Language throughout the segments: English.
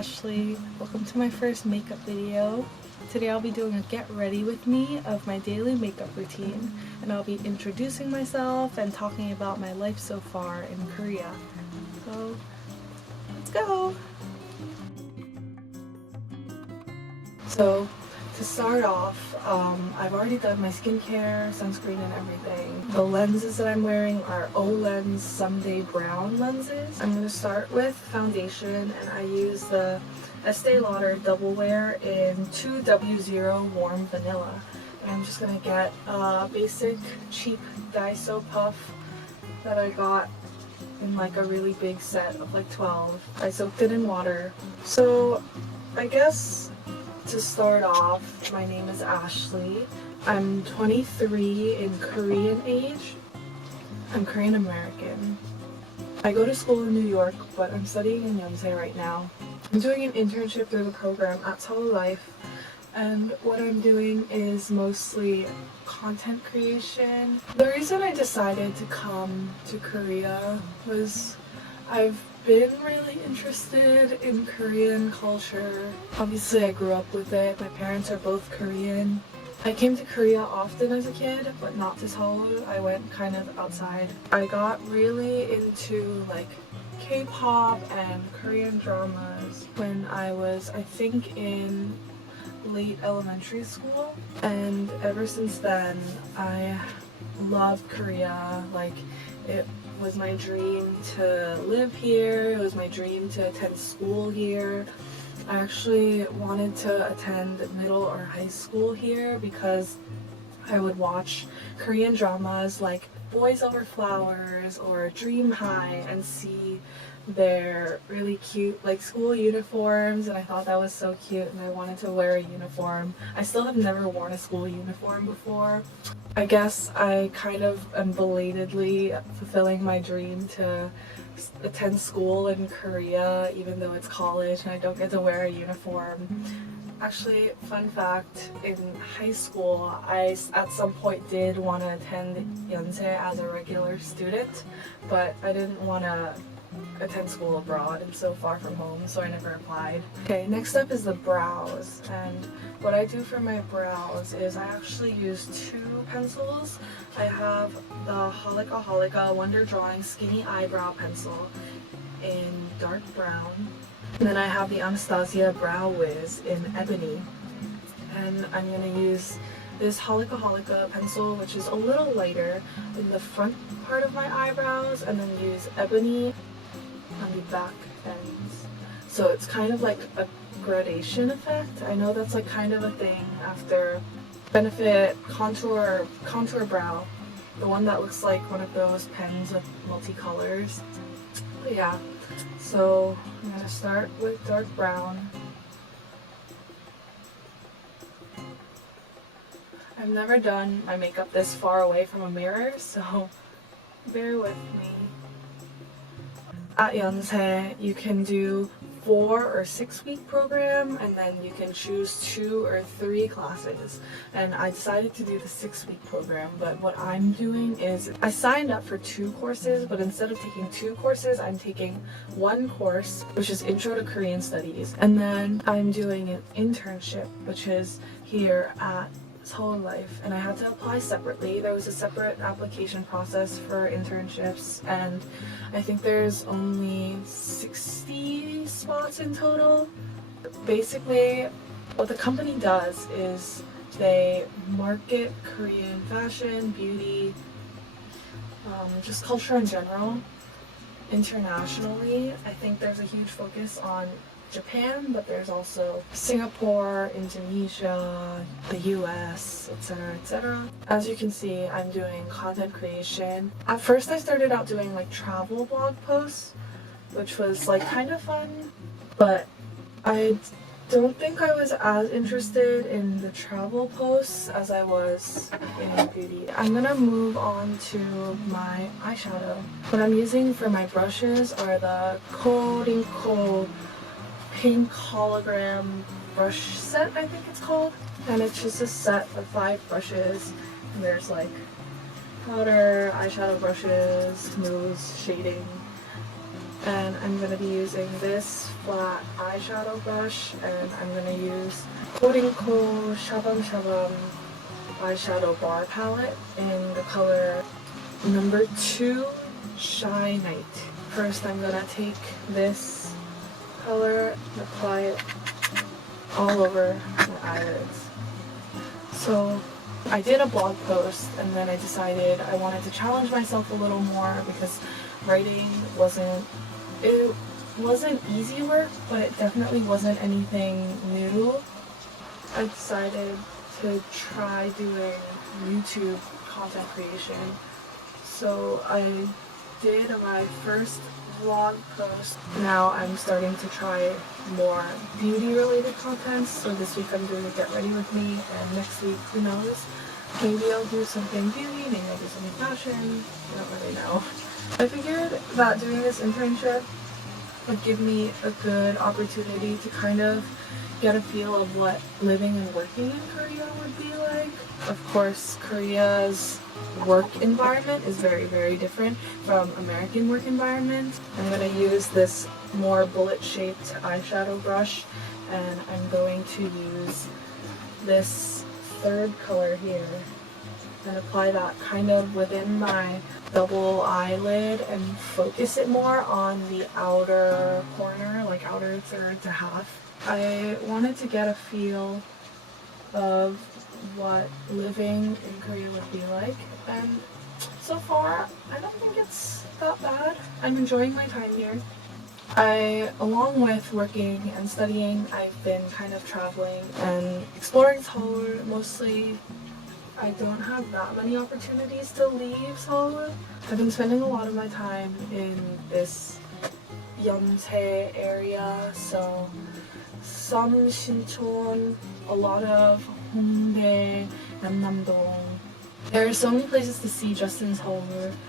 Ashley. Welcome to my first makeup video. Today I'll be doing a get ready with me of my daily makeup routine, and I'll be introducing myself and talking about my life so far in Korea. So let's go! So to start off, I've already done my skincare, sunscreen, and everything. The lenses that I'm wearing are Olens Someday Brown lenses. I'm going to start with foundation, and I use the Estee Lauder Double Wear in 2W0 Warm Vanilla. And I'm just going to get a basic cheap Daiso puff that I got in like a really big set of like 12. I soaked it in water. So I guess to start off, my name is Ashley. I'm 23 in Korean age. I'm Korean American. I go to school in New York, but I'm studying in Yonsei right now. I'm doing an internship through the program at SEOULLIFE, and what I'm doing is mostly content creation. The reason I decided to come to Korea was I've been really interested in Korean culture. Obviously I grew up with it. My parents are both Korean. I came to Korea often as a kid, but not to Seoul. I went kind of outside. I got really into like K-pop and Korean dramas when I was, I think, in late elementary school. And ever since then, I loved Korea. Like, it was my dream to live here. It was my dream to attend school here. I actually wanted to attend middle or high school here because I would watch Korean dramas like Boys Over Flowers or Dream High and see their really cute like school uniforms, and I thought that was so cute and I wanted to wear a uniform. I still have never worn a school uniform before. I guess I kind of am belatedly fulfilling my dream to attend school in Korea even though it's college and I don't get to wear a uniform. Actually, fun fact, in high school I at some point did want to attend Yonsei as a regular student, but I didn't want to attend school abroad and so far from home, so I never applied. Okay, next up is the brows, and what I do for my brows is I actually use two pencils. I have the Holika Wonder Drawing Skinny Eyebrow Pencil in dark brown, and then I have the Anastasia Brow Wiz in Ebony, and I'm going to use this Holika pencil, which is a little lighter in the front part of my eyebrows, and then use Ebony on the back ends. So it's kind of like a gradation effect. I know that's like kind of a thing after Benefit contour brow, the one that looks like one of those pens with multicolors. But yeah, so I'm gonna start with dark brown. I've never done my makeup this far away from a mirror, so bear with me. At Yonsei, you can do 4 or 6 week program, and then you can choose 2 or 3 classes. And I decided to do the 6 week program, but what I'm doing is I signed up for 2 courses, but instead of taking 2 courses, I'm taking 1 course, which is Intro to Korean Studies, and then I'm doing an internship, which is here at SEOULLIFE, and I had to apply separately. There was a separate application process for internships, and I think there's only 60 spots in total. Basically, what the company does is they market Korean fashion, beauty, just culture in general, internationally. I think there's a huge focus on Japan, but there's also Singapore, Indonesia, the US, etc., etc. As you can see, I'm doing content creation. At first I started out doing like travel blog posts, which was like kind of fun, but I don't think I was as interested in the travel posts as I was in beauty. I'm gonna move on to my eyeshadow. What I'm using for my brushes are the Coringco pink hologram brush set, I think it's called, and it's just a set of 5 brushes, and there's like powder, eyeshadow brushes, nose shading, And I'm going to be using this flat eyeshadow brush, and I'm going to use Coringco Shabam eyeshadow bar palette in the color number 2 Shy Night. First I'm going to take this color and apply it all over my eyelids. So I did a blog post, and then I decided I wanted to challenge myself a little more because writing wasn't easy work, but it definitely wasn't anything new. I decided to try doing YouTube content creation. So I did my first vlog post. Now I'm starting to try more beauty related content. So this week I'm doing a get ready with me, and next week, who knows, maybe I'll do something beauty, maybe I'll do something fashion, I don't really know. I figured that doing this internship would give me a good opportunity to kind of get a feel of what living and working in Korea would be like. Of course, Korea's work environment is very, very different from American work environment. I'm going to use this more bullet-shaped eyeshadow brush, and I'm going to use this third color here and apply that kind of within my double eyelid and focus it more on the outer corner, like outer third to half. I wanted to get a feel of what living in Korea would be like, and so far I don't think it's that bad. I'm enjoying my time here. Along with working and studying, I've been kind of traveling and exploring Seoul. Mostly I don't have that many opportunities to leave Seoul. I've been spending a lot of my time in this Yeonse area, so some Sinchon, a lot of Hongdae, Namdong. There are so many places to see just in Seoul.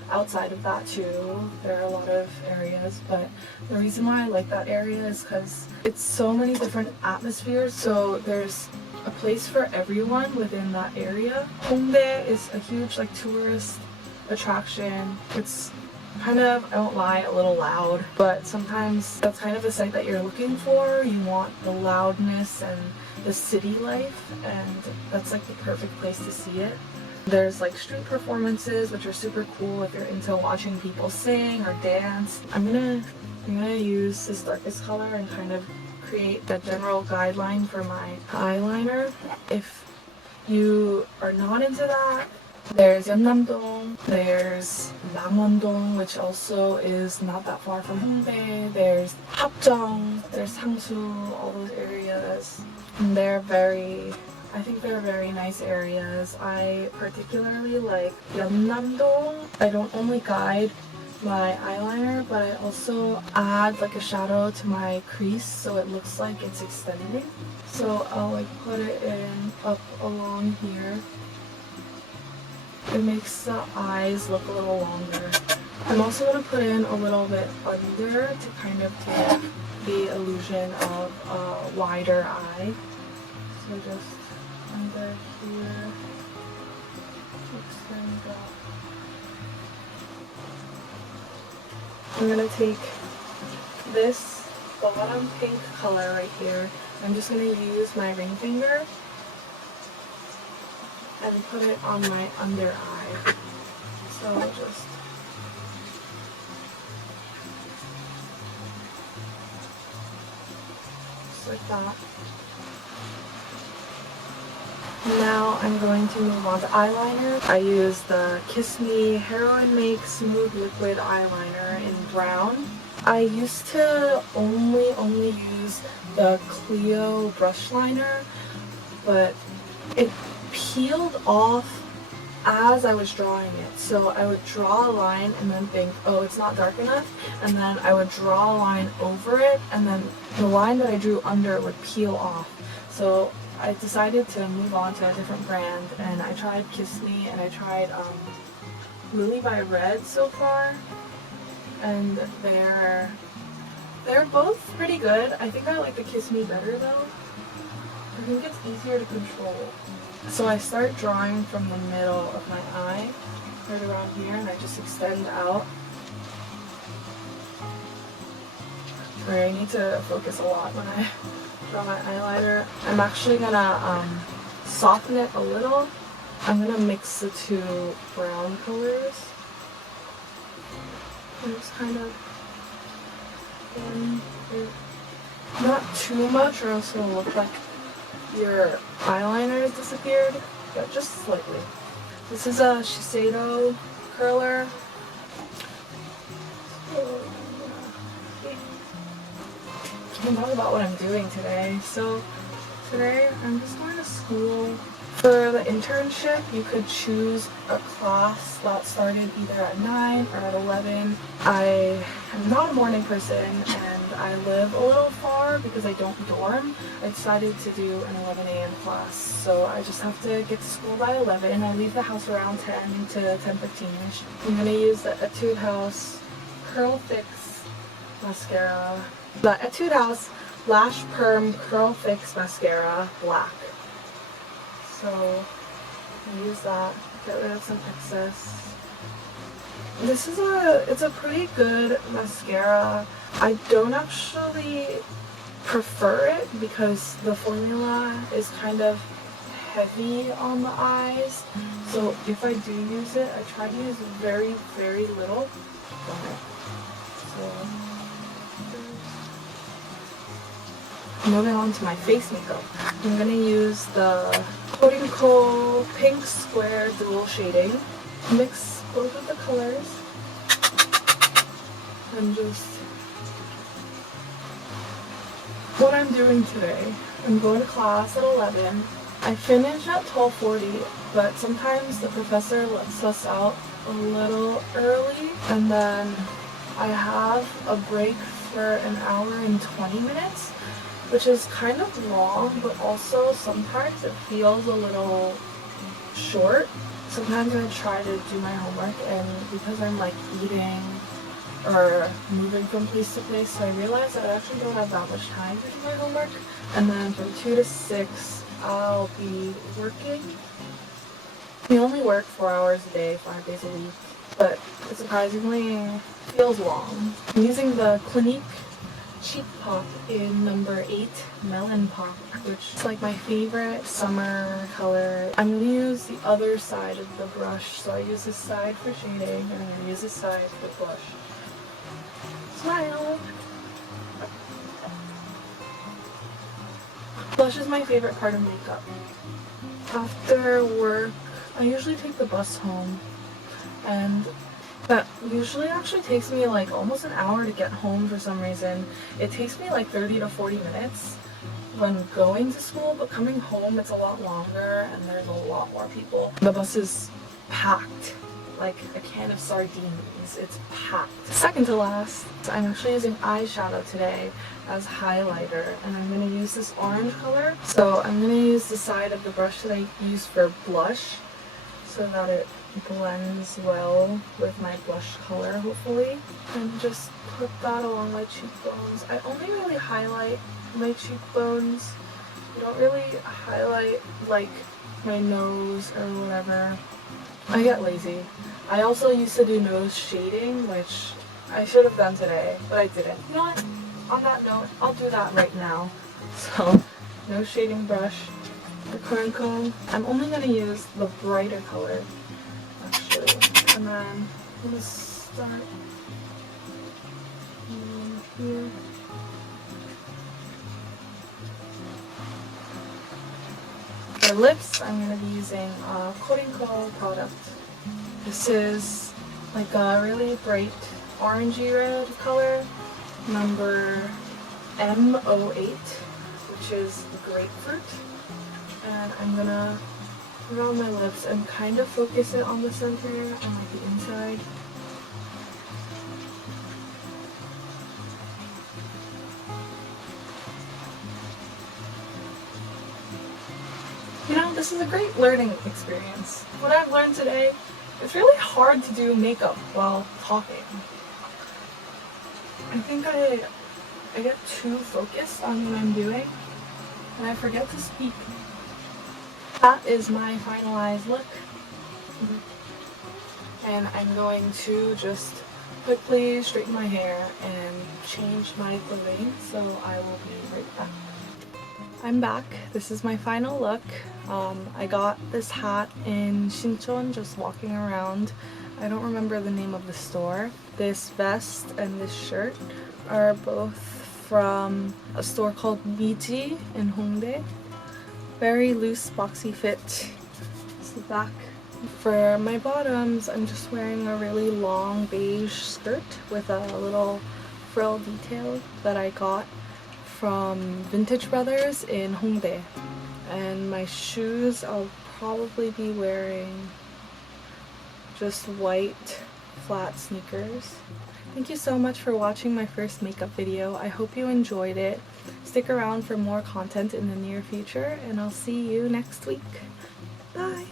Outside of that too, there are a lot of areas, but the reason why I like that area is because it's so many different atmospheres, so there's a place for everyone within that area. Hongdae is a huge tourist attraction. It's kind of, I won't lie, a little loud, but sometimes that's kind of the sight that you're looking for. You want the loudness and the city life, and that's like the perfect place to see it. There's street performances, which are super cool if you're into watching people sing or dance. I'm gonna use this darkest color and kind of create the general guideline for my eyeliner. If you are not into that, there's Yeonnam-dong, there's Namwon-dong, which also is not that far from Hongdae, there's Hapjeong, there's Sangsu, all those areas. And I think they're very nice areas. I particularly like Yeonnam-dong. I don't only guide my eyeliner, but I also add a shadow to my crease so it looks like it's extending. So I'll put it in up along here. It makes the eyes look a little longer. I'm also going to put in a little bit under to kind of take the illusion of a wider eye. So just under here, extend that. I'm going to take this bottom pink color right here. I'm just going to use my ring finger and put it on my under eye. So just like that. Now I'm going to move on to eyeliner. I use the Kiss Me Heroin Make Smooth Liquid Eyeliner in brown. I used to only use the Clio brush liner, but it peeled off as I was drawing it. So I would draw a line and then think, oh, it's not dark enough, and then I would draw a line over it, and then the line that I drew under would peel off. So I decided to move on to a different brand, and I tried Kiss Me and I tried Lily by Red so far, and they're both pretty good. I think I like the Kiss Me better though. I think it's easier to control. So I start drawing from the middle of my eye, right around here, and I just extend out. Sorry, I need to focus a lot when I draw my eyeliner. I'm actually gonna soften it a little. I'm gonna mix the two brown colors. And just kind of not too much, or else it'll look like your eyeliner has disappeared, but just slightly. This is a Shiseido curler. I can talk about what I'm doing today. So today I'm just going to school. For the internship, you could choose a class that started either at 9 or at 11. I am not a morning person and I live a little far because I don't dorm. I decided to do an 11 a.m. class, so I just have to get to school by 11. I leave the house around 10 to 10:15ish. I'm going to use the Etude House Curl Fix Mascara. The Etude House Lash Perm Curl Fix Mascara Black. So I use that, get rid of some excess. This is it's a pretty good mascara. I don't actually prefer it because the formula is kind of heavy on the eyes. So if I do use it, I try to use very, very little from it. So moving on to my face makeup. I'm gonna use the Coringco Pink Square Dual Shading. Mix both of the colors and just what I'm doing today. I'm going to class at 11. I finish at 12:40, but sometimes the professor lets us out a little early, and then I have a break for an hour and 20 minutes. Which is kind of long, but also sometimes it feels a little short. Sometimes I try to do my homework, and because I'm like eating or moving from place to place, so I realize that I actually don't have that much time to do my homework. And then from 2 to 6, I'll be working. We only work 4 hours a day, 5 days a week, but it surprisingly feels long. I'm using the Clinique Cheek Pop in number 8 Melon Pop, which is like my favorite summer color. I'm going to use the other side of the brush, so I use this side for shading and I'm going to use this side for blush. Smile! Blush is my favorite part of makeup. After work, I usually take the bus home, and that usually actually takes me like almost an hour to get home for some reason. It takes me like 30 to 40 minutes when going to school, but coming home it's a lot longer and there's a lot more people. The bus is packed, like a can of sardines. It's packed. Second to last, I'm actually using eyeshadow today as highlighter, and I'm going to use this orange color. So I'm going to use the side of the brush that I use for blush so that it blends well with my blush color, hopefully, and just put that along my cheekbones. I only really highlight my cheekbones. I don't really highlight like my nose or whatever. I get lazy. I also used to do nose shading, which I should have done today, but I didn't. You know what? On that note, I'll do that right now. So, nose shading brush, the Coringco. I'm only going to use the brighter color, actually. And then I'm going to start here. For lips, I'm going to be using a Coringco product. This is like a really bright orangey red color, number M08, which is grapefruit. And I'm going to put it on my lips and kind of focus it on the center and like the inside. You know, this is a great learning experience. What I've learned today, it's really hard to do makeup while talking. I think I get too focused on what I'm doing and I forget to speak. That is my finalized look. And I'm going to just quickly straighten my hair and change my clothing, so I will be right back. I'm back. This is my final look. I got this hat in Shincheon just walking around. I don't remember the name of the store. This vest and this shirt are both from a store called Miji in Hongdae. Very loose, boxy fit. It's the back. For my bottoms, I'm just wearing a really long beige skirt with a little frill detail that I got from Vintage Brothers in Hongdae. And my shoes, I'll probably be wearing just white flat sneakers. Thank you so much for watching my first makeup video. I hope you enjoyed it. Stick around for more content in the near future, and I'll see you next week. Bye!